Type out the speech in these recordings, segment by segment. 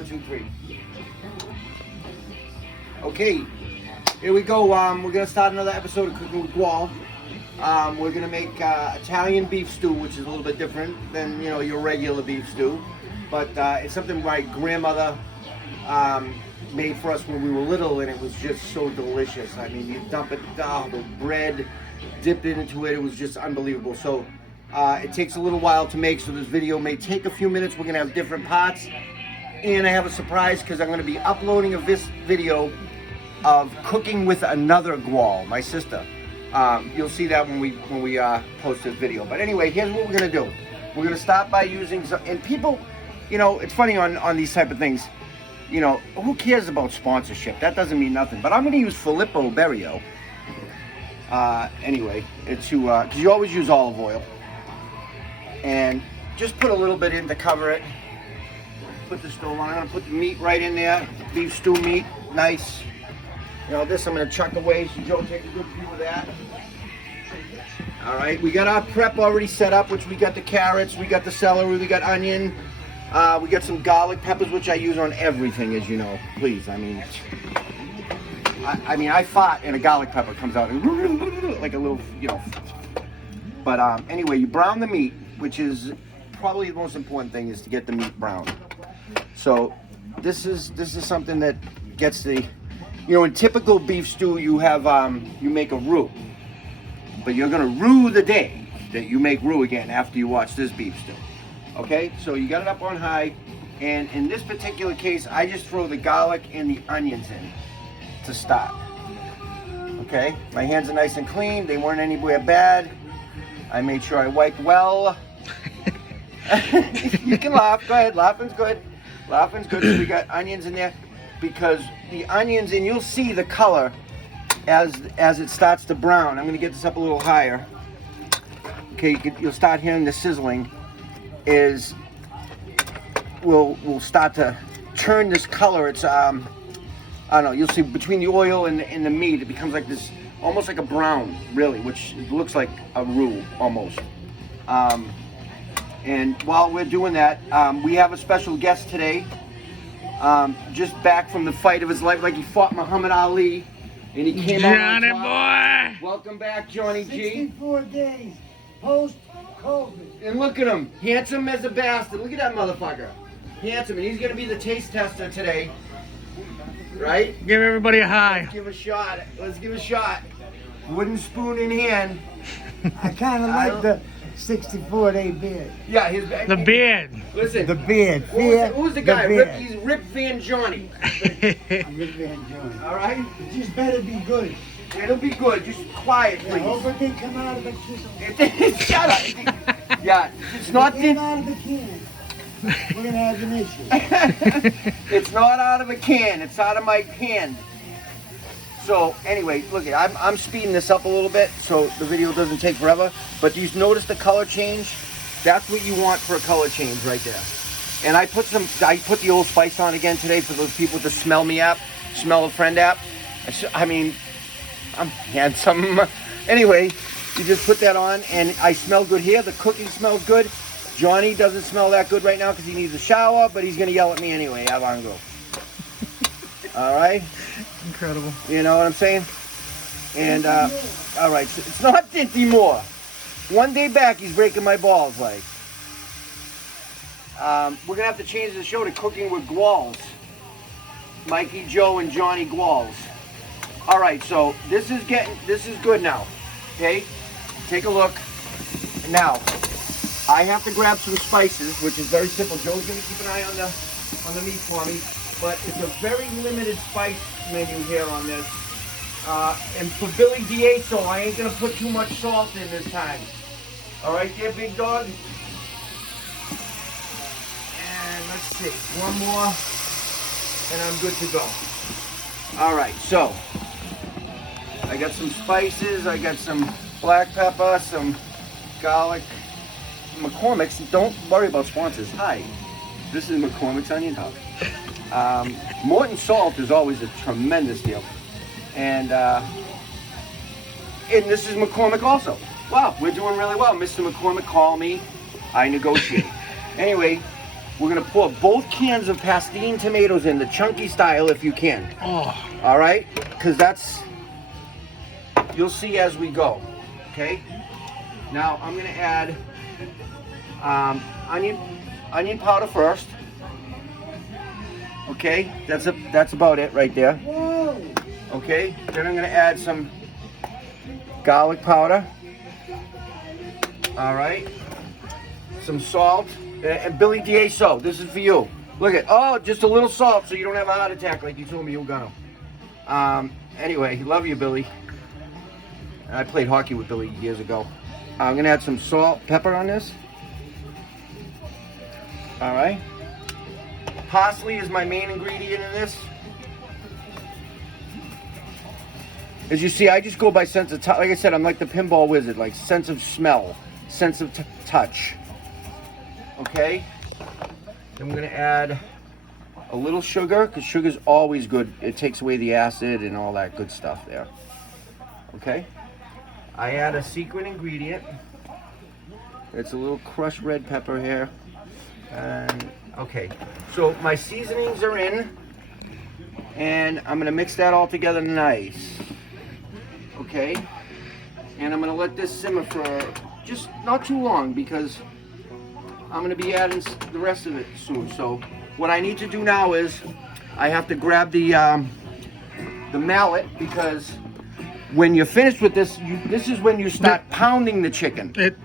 1, 2, 3. Okay, here we go. We're gonna start another episode of Cooking with Gual. We're gonna make Italian beef stew, which is a little bit different than your regular beef stew, but it's something my grandmother made for us when we were little, and it was just so delicious. I mean, you dump it, the bread, dipped it into it. It was just unbelievable. So it takes a little while to make. So this video may take a few minutes. We're gonna have different parts, and I have a surprise because I'm gonna be uploading a video of cooking with another Gual, my sister. You'll see that when we post this video. But anyway, here's what we're gonna do. We're gonna start by using some, and people, it's funny on these type of things. Who cares about sponsorship? That doesn't mean nothing. But I'm gonna use Filippo Berio. Anyway, it's because you always use olive oil, and just put a little bit in to cover it. Put the stove on. I'm gonna put the meat right in there. Beef stew meat, nice. This I'm going to chuck away, so Joe take a good view of that. All right, we got our prep already set up, which we got the carrots, we got the celery, we got onion, we got some garlic peppers, which I use on everything, as you know. Please, I mean, I fart and a garlic pepper comes out like a little, But anyway, you brown the meat, which is probably the most important thing, is to get the meat brown. So this is something that gets the in typical beef stew, you have you make a roux, but you're gonna roux the day that you make roux again after you watch this beef stew. Okay, so you got it up on high, and in this particular case, I just throw the garlic and the onions in to start. Okay, my hands are nice and clean; they weren't anywhere bad. I made sure I wiped well. You can laugh. Go ahead, laughing's good. Laughing's good. So we got onions in there, because the onions, and you'll see the color as it starts to brown. I'm going to get this up a little higher. Okay, you'll start hearing the sizzling. We'll start to turn this color. It's I don't know. You'll see between the oil and the meat, it becomes like this, almost like a brown, really, which looks like a roux almost. And while we're doing that, we have a special guest today. Just back from the fight of his life, like he fought Muhammad Ali, and he came out on top. Johnny boy! Welcome back, Johnny G. 64 days post-COVID. And look at him, handsome as a bastard. Look at that motherfucker, handsome, and he's gonna be the taste tester today, right? Give everybody a high. Let's give a shot. Let's give a shot. Wooden spoon in hand. I kind of like the 64-day beard. Yeah, The beard. Listen, The beard. who's the guy? beard. He's Rip Van Johnny. I'm Rip Van Johnny. All right, It just better be good. it'll be good. Just quiet, I hope please. it didn't come out of a kiss. Shut up. Yeah, it's not. Came out of a can. We're gonna have an issue. It's not out of a can. It's out of my hand. So anyway, look, I'm speeding this up a little bit so the video doesn't take forever. But do you notice the color change? That's what you want for a color change right there. And I put the Old Spice on again today for those people with the Smell Me app, Smell a Friend app. I mean, I'm handsome. Anyway, you just put that on, and I smell good here. The cooking smells good. Johnny doesn't smell that good right now because he needs a shower, but he's gonna yell at me anyway. Avango. All right. Incredible. You know what I'm saying? And all right, so it's not Dinty Moore. One day back, he's breaking my balls. Like, we're gonna have to change the show to Cooking with Guals. Mikey, Joe, and Johnny Guals. All right, so this is good now. Okay, take a look. Now, I have to grab some spices, which is very simple. Joe's gonna keep an eye on the meat for me, but it's a very limited spice menu here on this. And for Billy Diazo, I ain't gonna put too much salt in this time. All right, there, big dog. And let's see, one more, and I'm good to go. All right, so I got some spices. I got some black pepper, some garlic. McCormick's. Don't worry about sponsors. Hi, this is McCormick's Onion House. Morton salt is always a tremendous deal, and this is McCormick also. Wow, we're doing really well. Mr. McCormick, call me. I negotiate. Anyway, We're gonna pour both cans of Pastine tomatoes in, the chunky style if you can. Oh, All right? Because that's, you'll see as we go, okay? Now I'm gonna add onion powder first. Okay, that's about it right there. Okay, then I'm gonna add some garlic powder. All right, some salt, and Billy D'Aso, this is for you. Look at, oh, just a little salt so you don't have a heart attack like you told me you were gonna. Anyway, love you, Billy. I played hockey with Billy years ago. I'm gonna add some salt, pepper on this. All right. Parsley is my main ingredient in this. As you see, I just go by sense of touch. Like I said, I'm like the pinball wizard, like sense of smell, sense of touch. Okay. I'm gonna add a little sugar, because sugar's always good. It takes away the acid and all that good stuff there. Okay. I add a secret ingredient. It's a little crushed red pepper here. And okay, so my seasonings are in, and I'm gonna mix that all together nice. Okay, and I'm gonna let this simmer for just not too long because I'm gonna be adding the rest of it soon. So what I need to do now is I have to grab the mallet, because when you're finished with this, this is when you start pounding the chicken. And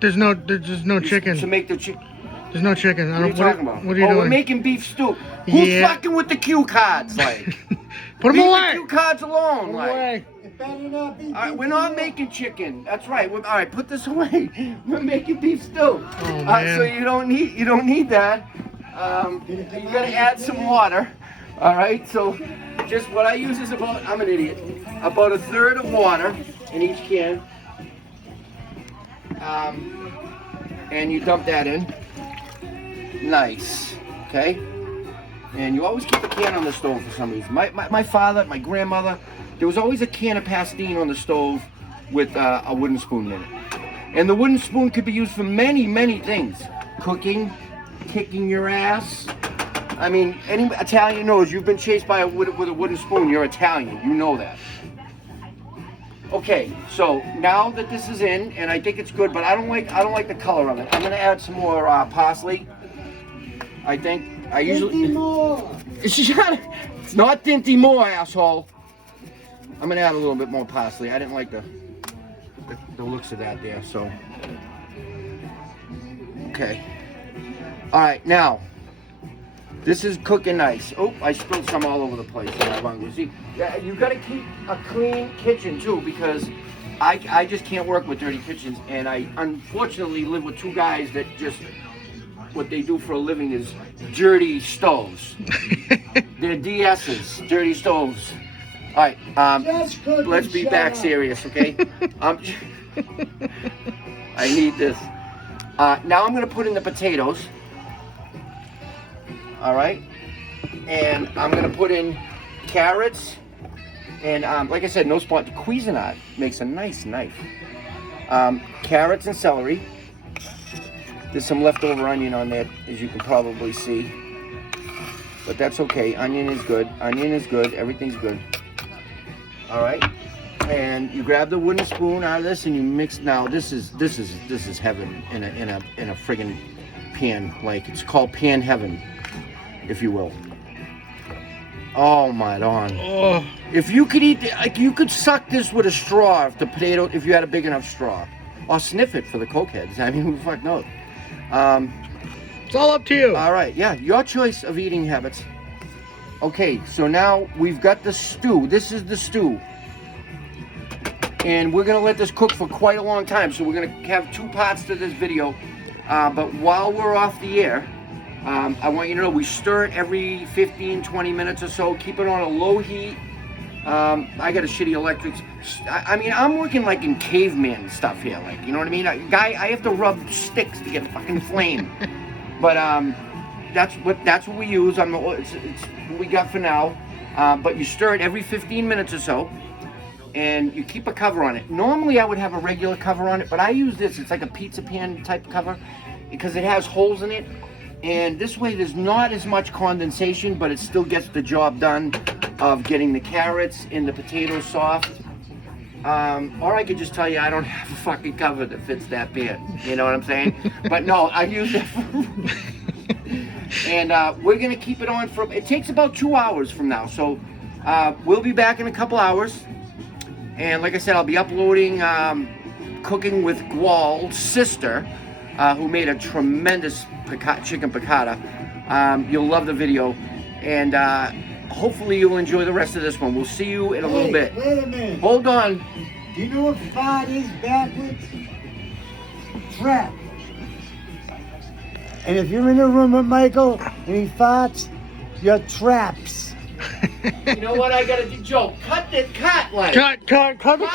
there's no chicken. To make the chicken. There's no chicken. What are you talking about? What are you doing? We're making beef stew. Who's fucking with the cue cards? Like, put them leave away. the cue cards alone. Like, Away. It better not be. all right, we're not making chicken. That's right. All right, put this away. We're making beef stew. Oh, man. So you don't need that. You gotta add some water. All right. So just what I use is about, I'm an idiot, about a third of water in each can. And you dump that in. Nice. Okay. And you always keep a can on the stove for some reason. My father, my grandmother, there was always a can of Pastine on the stove with a wooden spoon in it. And the wooden spoon could be used for many, many things. Cooking, kicking your ass. I mean, any Italian knows you've been chased by with a wooden spoon, you're Italian. You know that. Okay, so now that this is in, and I think it's good, but I don't like the color of it. I'm gonna add some more parsley. I think I usually. It's not Dinty Moore, asshole. I'm gonna add a little bit more parsley. I didn't like the looks of that there, so. Okay. All right, now. This is cooking nice. Oh, I spilled some all over the place. See, you gotta keep a clean kitchen too, because I just can't work with dirty kitchens, and I unfortunately live with two guys that just, what they do for a living is dirty stoves. They're DSs, dirty stoves. All right, let's be back serious, okay? I need this. Now I'm gonna put in the potatoes. All right, and I'm gonna put in carrots, and like I said, no spot. Cuisinart makes a nice knife. Carrots and celery. There's some leftover onion on there, as you can probably see, but that's okay. Onion is good. Onion is good. Everything's good. All right, and you grab the wooden spoon out of this, and you mix. Now this is heaven in a friggin' pan. Like, it's called pan heaven, if you will. Oh my God. Oh, If you could eat, like, you could suck this with a straw, if you had a big enough straw, or sniff it for the cokeheads. I mean, who the fuck knows? it's all up to you. All right, yeah, your choice of eating habits. Okay, so now we've got the stew. This is the stew, and we're gonna let this cook for quite a long time. So we're gonna have two parts to this video. But while we're off the air, I want you to know we stir it every 15-20 minutes or so. Keep it on a low heat. I got a shitty electrics. I mean, I'm working like in caveman stuff here. Like, you know what I mean? I have to rub sticks to get a fucking flame. But that's what we use. It's what we got for now. But you stir it every 15 minutes or so, and you keep a cover on it. Normally, I would have a regular cover on it, but I use this. It's like a pizza pan type cover. because it has holes in it. And this way there's not as much condensation, but it still gets the job done of getting the carrots and the potatoes soft. Or I could just tell you I don't have a fucking cover that fits that bad. You know what I'm saying? But no, I use it for... And we're gonna keep it on for, it takes about 2 hours from now. So we'll be back in a couple hours. And like I said, I'll be uploading Cooking with Gual's sister, who made a tremendous chicken piccata. You'll love the video. And hopefully you'll enjoy the rest of this one. We'll see you in a little bit. Wait a minute. Hold on. Do you know what fart is backwards? Trap. And if you're in a room with Michael and he farts, you're traps. You know what I gotta do? Joe, cut it, like. Cut the